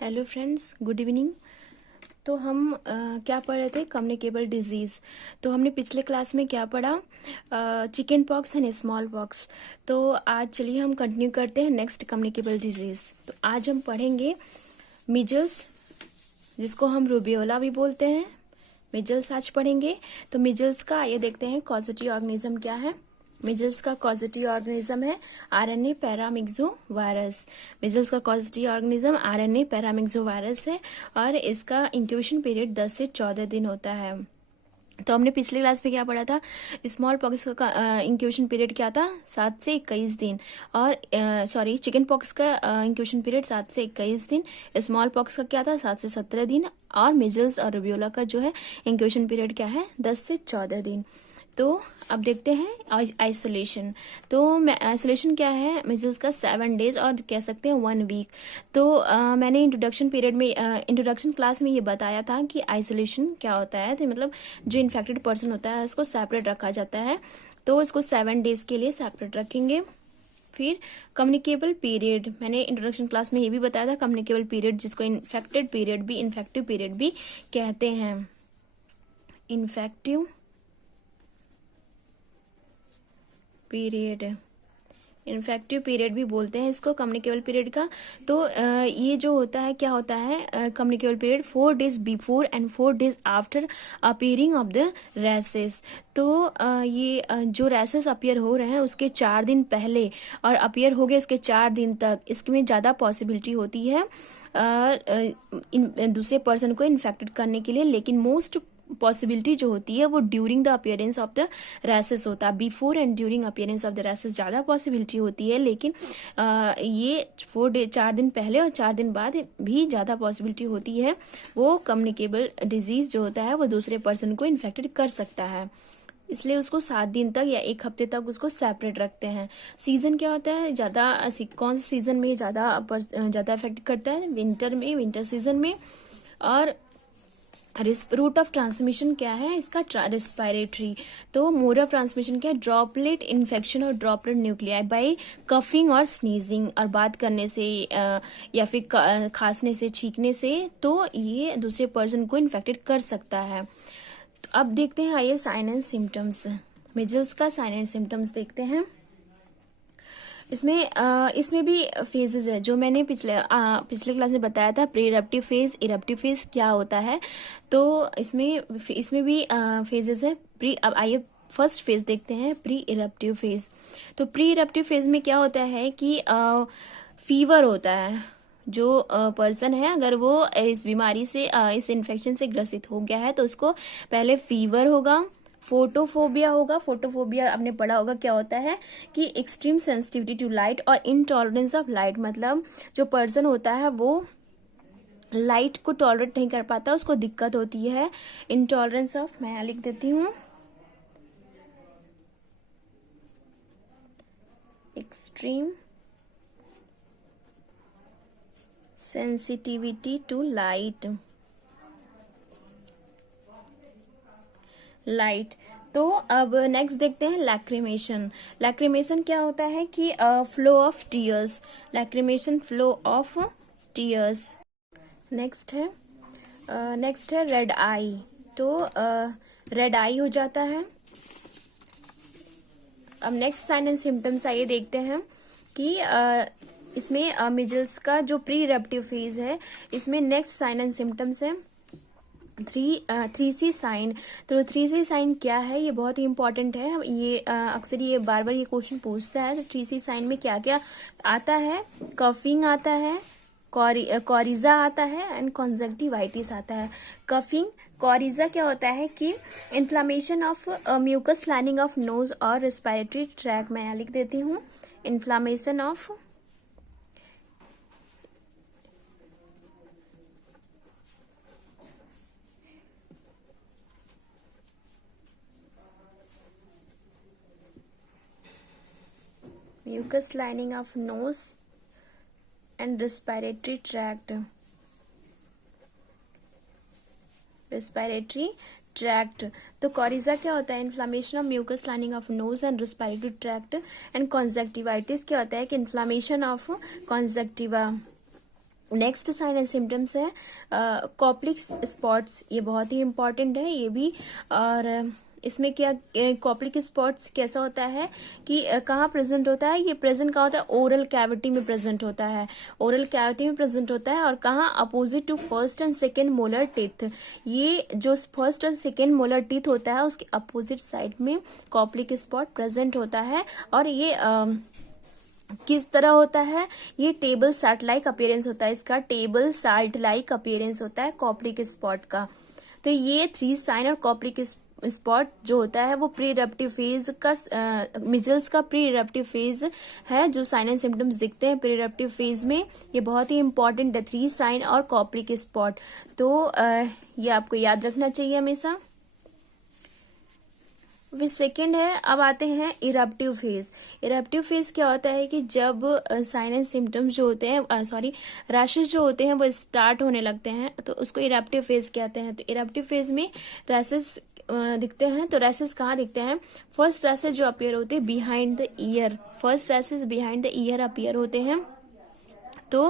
Hello friends, good evening. तो हम क्या पढ़ रहे थे? Communicable disease. तो हमने पिछले क्लास में क्या पढ़ा? Chicken pox and small pox. तो आज चलिए हम कंटिन्यू करते हैं नेक्स्ट कम्युनिकेबल डिजीज़। तो आज हम पढ़ेंगे मिजल्स, जिसको हम रूबियोला भी बोलते हैं। मिजल्स आज पढ़ेंगे। तो मिजल्स का ये देखते हैं कॉजेटिव ऑर्गेनिज्म क्या है। मिजल्स का कॉजेटिव ऑर्गेनिज्म है आरएनए पैरामिक्सो वायरस। मिजल्स का causative organism RNA paramyxo virus है और इसका इंक्यूबेशन पीरियड 10 से 14 दिन होता है। तो हमने पिछले क्लास में क्या पढ़ा था? स्मॉल पॉक्स का इंक्यूबेशन पीरियड क्या था? 7 से 21 दिन। और चिकन पॉक्स का इंक्यूबेशन पीरियड 7 से 21 दिन। स्मॉल पॉक्स का क्या था? 7 से 17 दिन। और मिजल्स और रूबियोला का जो है इंक्यूबेशन पीरियड क्या है? 10 से 14 दिन। तो अब देखते हैं आइसोलेशन। तो आइसोलेशन क्या है? मिजल्स का 7 डेज और कह सकते हैं 1 वीक। तो मैंने इंट्रोडक्शन पीरियड में इंट्रोडक्शन क्लास में ये बताया था कि आइसोलेशन क्या होता है। तो मतलब जो इन्फेक्टेड पर्सन होता है उसको सेपरेट रखा जाता है। तो उसको 7 डेज के लिए सेपरेट रखेंगे। फिर कम्युनिकेबल पीरियड, मैंने इंट्रोडक्शन क्लास में ये भी बताया था कम्युनिकेबल पीरियड, जिसको इन्फेक्टिव पीरियड भी कहते हैं। इन्फेक्टिव पीरियड भी बोलते हैं इसको, कम्युनिकेबल पीरियड का। तो ये जो होता है, क्या होता है communicable period? 4 days before and 4 days after appearing of the rashes. तो ये जो रैसेस अपीयर हो रहे हैं उसके 4 दिन पहले और अपीयर हो गए उसके 4 दिन तक, इसमें ज़्यादा पॉसिबिलिटी होती है दूसरे पर्सन को इन्फेक्टेड करने के लिए। लेकिन मोस्ट पॉसिबिलिटी जो होती है वो during the appearance of the rashes होता है। Before and during appearance of the rashes ज़्यादा पॉसिबिलिटी होती है, लेकिन ये 4 दिन पहले और 4 दिन बाद भी ज़्यादा पॉसिबिलिटी होती है। वो कम्युनिकेबल डिजीज जो होता है वो दूसरे पर्सन को इन्फेक्टेड कर सकता है, इसलिए उसको 7 दिन तक या 1 हफ्ते तक उसको सेपरेट रखते हैं। सीजन क्या होता है? कौन से सीजन में ज़्यादा इफेक्ट करता है? विंटर सीजन में। और रूट ऑफ ट्रांसमिशन क्या है इसका? रेस्पिरेटरी। तो मोड ऑफ ट्रांसमिशन क्या है? ड्रॉपलेट इन्फेक्शन और ड्रॉपलेट न्यूक्लियाई बाय कफिंग और स्नीजिंग, और बात करने से या फिर खांसने से, छींकने से। तो ये दूसरे पर्सन को इन्फेक्टेड कर सकता है। तो अब देखते हैं आइए साइन एंड सिम्टम्स। मिजल्स का साइन एंड सिम्टम्स देखते हैं। इसमें भी फेजेस है जो मैंने पिछले क्लास में बताया था। Pre eruptive phase, eruptive phase क्या होता है। तो इसमें भी फेजेस है। अब आइए फर्स्ट फेज देखते हैं, प्री इरप्टिव फेज। तो प्री इरप्टिव फेज में क्या होता है कि फीवर होता है। जो पर्सन है अगर वो इस बीमारी से इस इन्फेक्शन से ग्रसित हो गया है तो उसको पहले फीवर होगा, फोटोफोबिया होगा। फोटोफोबिया आपने पढ़ा होगा क्या होता है कि एक्सट्रीम सेंसिटिविटी टू लाइट और इनटॉलरेंस ऑफ लाइट। मतलब जो पर्सन होता है वो लाइट को टॉलरेट नहीं कर पाता, उसको दिक्कत होती है। इनटॉलरेंस ऑफ, मैं यहाँ लिख देती हूँ, एक्सट्रीम सेंसिटिविटी टू लाइट। तो अब नेक्स्ट देखते हैं लैक्रिमेशन। लैक्रिमेशन क्या होता है कि flow of tears. Lacrimation, flow of tears. Next है रेड आई। तो रेड आई हो जाता है। अब नेक्स्ट साइन एंड सिम्टम्स आइए देखते हैं कि इसमें मिजल्स का जो प्री इरप्टिव फेज है इसमें नेक्स्ट साइन एंड सिम्टम्स है 3C साइन। तो 3C साइन क्या है? ये बहुत ही इंपॉर्टेंट है। ये अक्सर ये बार बार ये क्वेश्चन पूछता है। तो 3C साइन में क्या क्या आता है? कफिंग आता है, कॉरिजा आता है एंड कॉन्जक्टिवाइटिस आता है। कफिंग, कॉरिजा क्या होता है कि inflammation of mucus lining of nose और रेस्पिरेटरी ट्रैक। मैं यहाँ लिख देती हूँ, inflammation of mucus lining of nose and respiratory tract. तो कॉरिजा क्या होता है? Inflammation of mucus lining of nose and respiratory tract. And conjunctivitis क्या होता है कि inflammation of conjunctiva. Next sign and symptoms है कॉप्लिक स्पॉट्स। ये बहुत ही इम्पॉर्टेंट है ये भी। और इसमें क्या कॉप्लिक स्पॉट्स कैसा होता है कि कहाँ प्रेजेंट होता है, ये प्रेजेंट कहाँ होता है, ओरल कैविटी में प्रेजेंट होता है, ओरल कैविटी में प्रेजेंट होता है। और कहाँ, opposite to first and second molar teeth. ये जो फर्स्ट और सेकेंड मोलर टीथ होता है उसके अपोजिट साइड में कॉप्लिक स्पॉट प्रेजेंट होता है। और ये किस तरह होता है, ये टेबल साल्ट लाइक अपीयरेंस होता है, इसका टेबल साल्ट लाइक अपीयरेंस होता है कॉप्लिक स्पॉट का। तो ये 3 साइन और कॉप्लिक स्पॉट जो होता है वो प्री इरप्टिव फेज का, मिजल्स का प्री इरप्टिव फेज है। जो साइन एंड सिम्टम्स दिखते हैं प्री इरप्टिव फेज में, ये बहुत ही इंपॉर्टेंट है, 3 साइन और कॉप्लिक स्पॉट। तो ये आपको याद रखना चाहिए हमेशा। फिर सेकेंड है, अब आते हैं इरप्टिव फेज। इरप्टिव फेज क्या होता है कि जब साइन एंड सिम्टम्स जो होते हैं, रैशेस जो होते हैं वो स्टार्ट होने लगते हैं, तो उसको इरप्टिव फेज कहते हैं। तो इरप्टिव फेज में रैशेस दिखते हैं। तो रैशेस कहाँ दिखते हैं, फर्स्ट रैशेस जो अपीयर होते हैं behind the year, first rashes behind the year appear होते हैं। तो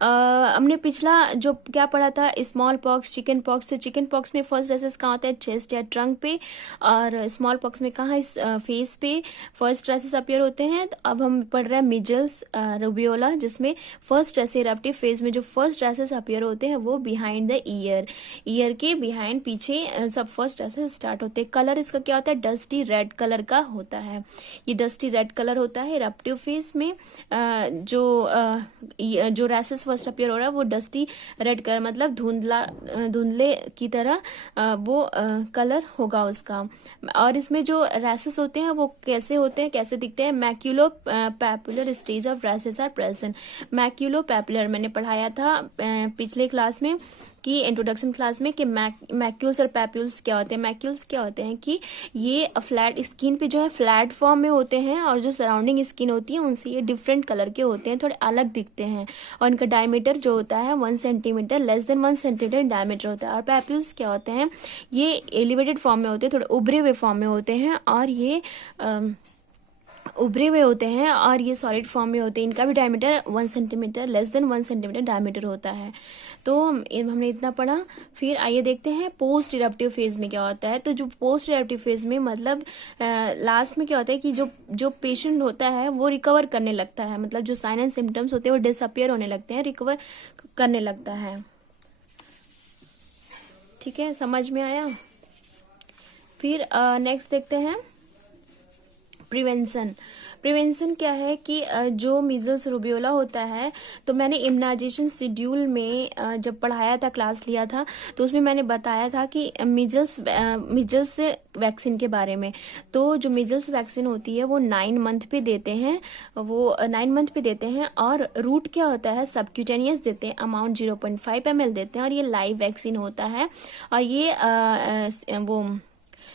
हमने पिछला जो क्या पढ़ा था, स्मॉल पॉक्स, चिकन पॉक्स। तो चिकन पॉक्स में फर्स्ट रैसेस कहाँ होता है, चेस्ट या ट्रंक पे, और स्मॉल पॉक्स में कहाँ, इस फेस पे फर्स्ट रैसेस अपीयर होते हैं। तो अब हम पढ़ रहे हैं मिजल्स रूबियोला, जिसमें फर्स्ट रैसे इरप्टिव फेज में जो फर्स्ट रैसेस अपीयर होते हैं वो बिहाइंड द ईयर, ईयर के बिहाइंड पीछे सब फर्स्ट रैसेस स्टार्ट होते हैं। कलर इसका क्या होता है, डस्टी रेड कलर का होता है, ये डस्टी रेड कलर होता है इरप्टिव फेज में। जो रैसेस फर्स्ट अपीयर हो रहा है वो डस्टी रेड कलर, मतलब धुंधले की तरह वो कलर होगा उसका। और इसमें जो रैसेस होते हैं वो कैसे होते हैं, कैसे दिखते हैं, maculo papular stage of rashes are present. Maculo papular मैंने पढ़ाया था पिछले क्लास में कि इंट्रोडक्शन क्लास में कि मैक्यूल्स और पैप्यूल्स क्या होते हैं। मैक्यूल्स क्या होते हैं कि ये फ्लैट स्किन पे जो है फ्लैट फॉर्म में होते हैं, और जो सराउंडिंग स्किन होती है उनसे ये डिफरेंट कलर के होते हैं, थोड़े अलग दिखते हैं। और इनका डायमीटर जो होता है 1 centimetre, less than 1 centimetre diameter होता है। और पैप्यूल्स क्या होते हैं, ये एलिवेटेड फॉर्म में होते हैं, थोड़े उभरे हुए फॉर्म में होते हैं, और ये उभरे हुए होते हैं, और ये सॉलिड फॉर्म में होते हैं। इनका भी diameter 1 centimetre, less than 1 centimetre diameter होता है। तो हमने इतना पढ़ा। फिर आइए देखते हैं पोस्ट इरप्टिव फेज में क्या होता है। तो जो पोस्ट इरप्टिव फेज में मतलब लास्ट में क्या होता है कि जो पेशेंट होता है वो रिकवर करने लगता है, मतलब जो साइन एंड सिम्टम्स होते हैं वो डिसअपियर होने लगते हैं, रिकवर करने लगता है। ठीक है, समझ में आया। फिर नेक्स्ट देखते हैं प्रिवेंशन। प्रिवेंशन क्या है कि जो मीजल्स रूबियोला होता है, तो मैंने इम्यूनाइजेशन शेड्यूल में जब पढ़ाया था, क्लास लिया था, तो उसमें मैंने बताया था कि मीजल्स वैक्सीन के बारे में। तो जो मीजल्स वैक्सीन होती है वो 9 मंथ पे देते हैं, वो 9 मंथ पे देते हैं। और रूट क्या होता है, सबक्यूटेनियस देते हैं, अमाउंट 0.5 ml देते हैं, और ये लाइव वैक्सीन होता है। और ये वो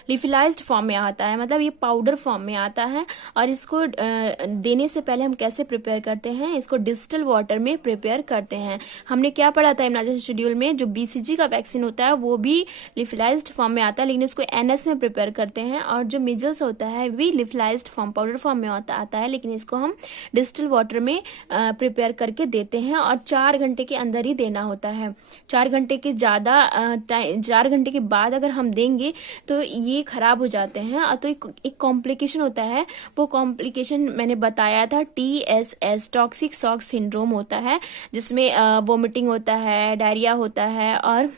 लिफिलाइज्ड फॉर्म में आता है, मतलब ये पाउडर फॉर्म में आता है। और इसको देने से पहले हम कैसे प्रिपेयर करते हैं, इसको डिस्टिल वाटर में प्रिपेयर करते हैं। हमने क्या पढ़ा था इम्यूनाइजेशन शेड्यूल में, जो बीसीजी का वैक्सीन होता है वो भी लिफिलाइज्ड फॉर्म में आता है, लेकिन इसको एनएस में प्रिपेयर करते हैं। और जो मिजल्स होता है भी लिफिलाइज्ड फॉर्म, पाउडर फॉर्म में आता है, लेकिन इसको हम डिस्टिल वाटर में प्रिपेयर करके देते हैं। और 4 घंटे के अंदर ही देना होता है, 4 घंटे के ज़्यादा 4 घंटे के बाद अगर हम देंगे तो ये खराब हो जाते हैं। तो एक कॉम्प्लिकेशन होता है, वो कॉम्प्लिकेशन मैंने बताया था, TSS, टॉक्सिक शॉक सिंड्रोम होता है, जिसमें वोमिटिंग होता है, डायरिया होता है, और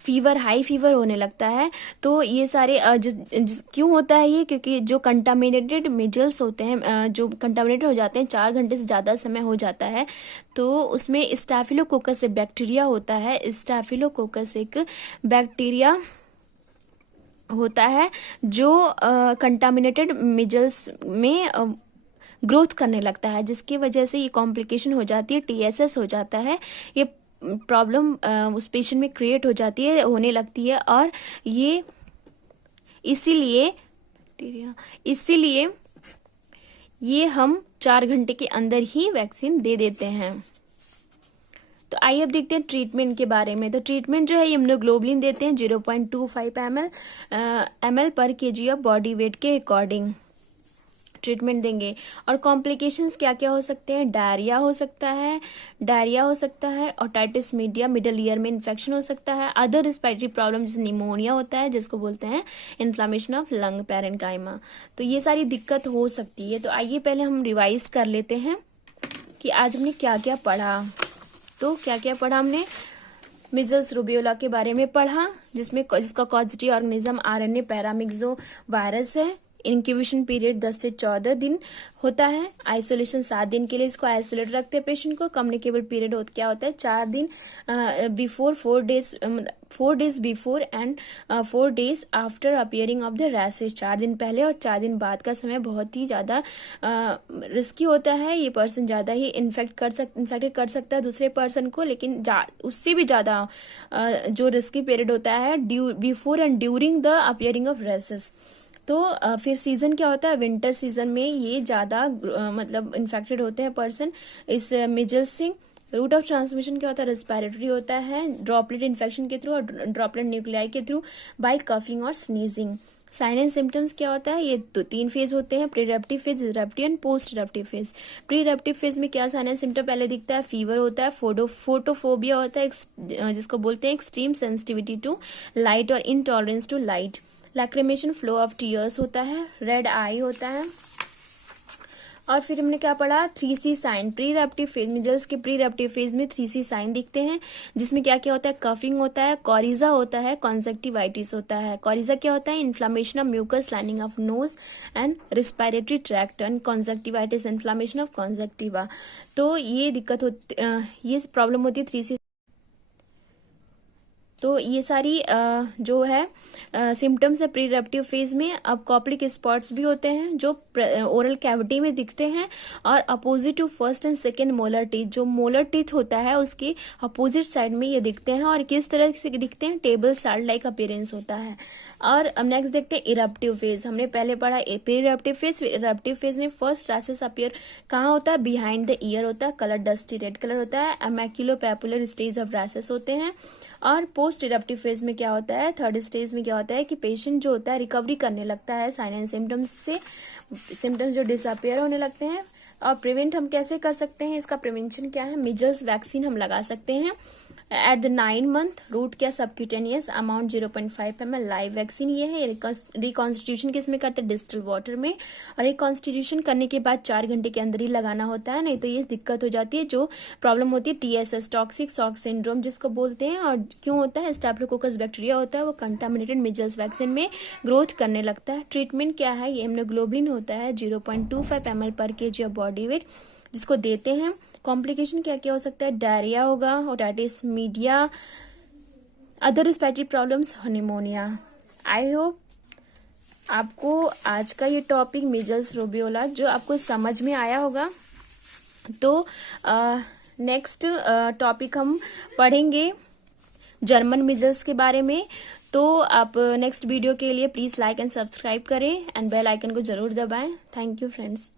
फीवर, हाई फीवर होने लगता है। तो ये सारे क्यों होता है ये, क्योंकि जो कंटामिनेटेड मिजल्स होते हैं, जो कंटामिनेटेड हो जाते हैं, 4 घंटे से ज़्यादा समय हो जाता है, तो उसमें स्टैफिलोकोकस एक बैक्टीरिया होता है, स्टैफिलोकोकस एक बैक्टीरिया होता है जो कंटामिनेटेड मिजल्स में ग्रोथ करने लगता है, जिसकी वजह से ये कॉम्प्लिकेशन हो जाती है, TSS हो जाता है। ये प्रॉब्लम उस पेशेंट में क्रिएट हो जाती है, होने लगती है। और ये इसीलिए ये हम 4 घंटे के अंदर ही वैक्सीन दे देते हैं। तो आइए अब देखते हैं ट्रीटमेंट के बारे में। तो ट्रीटमेंट जो है इम्यूनोग्लोबुलिन देते हैं 0.25 ml पर kg ऑफ बॉडी वेट के अकॉर्डिंग। ट्रीटमेंट देंगे। और कॉम्प्लिकेशंस क्या क्या हो सकते हैं, डायरिया हो सकता है, ओटाइटिस मीडिया, मिडल ईयर में इन्फेक्शन हो सकता है, अदर रिस्पिरेटरी प्रॉब्लम जैसे निमोनिया होता है जिसको बोलते हैं इन्फ्लामेशन ऑफ लंग पैरेन्काइमा। तो ये सारी दिक्कत हो सकती है। तो आइए पहले हम रिवाइज कर लेते हैं कि आज हमने क्या क्या पढ़ा। तो क्या क्या पढ़ा हमने, मीजल्स रूबियोला के बारे में पढ़ा जिसका causative organism RNA paramyxo virus है। इंक्यूबेशन पीरियड 10 से 14 दिन होता है। आइसोलेशन 7 दिन के लिए इसको आइसोलेट रखते हैं पेशेंट को। कम्युनिकेबल पीरियड क्या होता है, 4 दिन before, 4 days before and 4 days after appearing of the rashes. 4 दिन पहले और 4 दिन बाद का समय बहुत ही ज्यादा रिस्की होता है। ये पर्सन ज्यादा ही इन्फेक्टेड कर सकता है दूसरे पर्सन को, लेकिन उससे भी ज्यादा जो रिस्की पीरियड होता है before and during the appearing of rashes. तो फिर सीजन क्या होता है, विंटर सीजन में ये ज्यादा मतलब इन्फेक्टेड होते हैं पर्सन इस मिजल्स से। रूट ऑफ ट्रांसमिशन क्या होता है, रेस्पिरेटरी होता है, ड्रॉपलेट इन्फेक्शन के थ्रू और ड्रॉपलेट न्यूक्लियाई के थ्रू बाय कफिंग और स्नीजिंग। साइन एंड सिम्टम्स क्या होता है, ये 3 फेज होते हैं, pre eruptive phase, eruptive and post eruptive phase. Pre eruptive phase में क्या साइन एंड सिम्टम पहले दिखता है, फीवर होता है, फोटोफोबिया होता है जिसको बोलते हैं एक्सट्रीम सेंसिटिविटी टू लाइट और intolerance to light. Lacrimation, flow of tears होता है, रेड आई होता है। और फिर हमने क्या पढ़ा, 3C sign. Pre eruptive phase, measles के प्री इरप्टिव फेज में 3C साइन दिखते हैं जिसमें क्या क्या होता है, कफिंग होता है, कोरिजा होता है, कॉन्जेक्टिवाइटिस होता है। कोरिजा क्या होता है, inflammation of mucus lining of nose and respiratory tract, and conjunctivitis inflammation of conjunctiva. तो ये दिक्कत होती, ये प्रॉब्लम होती है 3C। तो ये सारी जो है सिम्टम्स है प्री इरप्टिव फेज में। अब कॉप्लिक स्पॉट्स भी होते हैं जो ओरल कैविटी में दिखते हैं और opposite to first and second molar teeth, जो मोलर टीथ होता है उसके अपोजिट साइड में ये दिखते हैं। और किस तरह से दिखते हैं, टेबल साल्ट लाइक अपीयरेंस होता है। और अब नेक्स्ट देखते हैं इरप्टिव फेज। हमने पहले पढ़ा pre eruptive phase. Eruptive phase में फर्स्ट रैसेस अपीयर कहाँ होता है, बिहाइंड द ईयर होता है, कलर डस्टी रेड कलर होता है, मैक्यूलोपैपुलर स्टेज ऑफ रैसेस होते हैं। और पोस्ट इरप्टिव फेज में क्या होता है, थर्ड स्टेज में क्या होता है कि पेशेंट जो होता है रिकवरी करने लगता है साइन एंड सिम्टम्स से, सिम्टम्स जो डिसअपियर होने लगते हैं। और प्रिवेंट हम कैसे कर सकते हैं, इसका प्रिवेंशन क्या है, मिजल्स वैक्सीन हम लगा सकते हैं एट द 9 मंथ। रूट क्या, subcutaneous, amount 0.5 ml। Live vaccine ये है। रिकॉन्स्टिट्यूशन किस में करते हैं, डिस्टिल वाटर में। और रिकॉन्स्टिट्यूशन करने के बाद 4 घंटे के अंदर ही लगाना होता है, नहीं तो ये दिक्कत हो जाती है, जो प्रॉब्लम होती है TSS, टॉक्सिक शॉक सिंड्रोम जिसको बोलते हैं। और क्यों होता है, स्टेप्टोकोकस बैक्टीरिया होता है, वो कंटामिनेटेड मिजल्स वैक्सीन में ग्रोथ करने लगता है। ट्रीटमेंट क्या है, ये इम्यूनोग्लोबुलिन होता है 0.25 ml पर kg ऑफ बॉडी वेट जिसको देते हैं। कॉम्प्लिकेशन क्या क्या हो सकता है, डायरिया होगा, otitis media, other respiratory problems, pneumonia. I hope आपको आज का ये टॉपिक मीजल्स रूबियोला जो आपको समझ में आया होगा। तो नेक्स्ट टॉपिक हम पढ़ेंगे जर्मन मीजल्स के बारे में। तो आप नेक्स्ट वीडियो के लिए प्लीज लाइक एंड सब्सक्राइब करें एंड बेल आइकन को जरूर दबाएं। Thank you friends.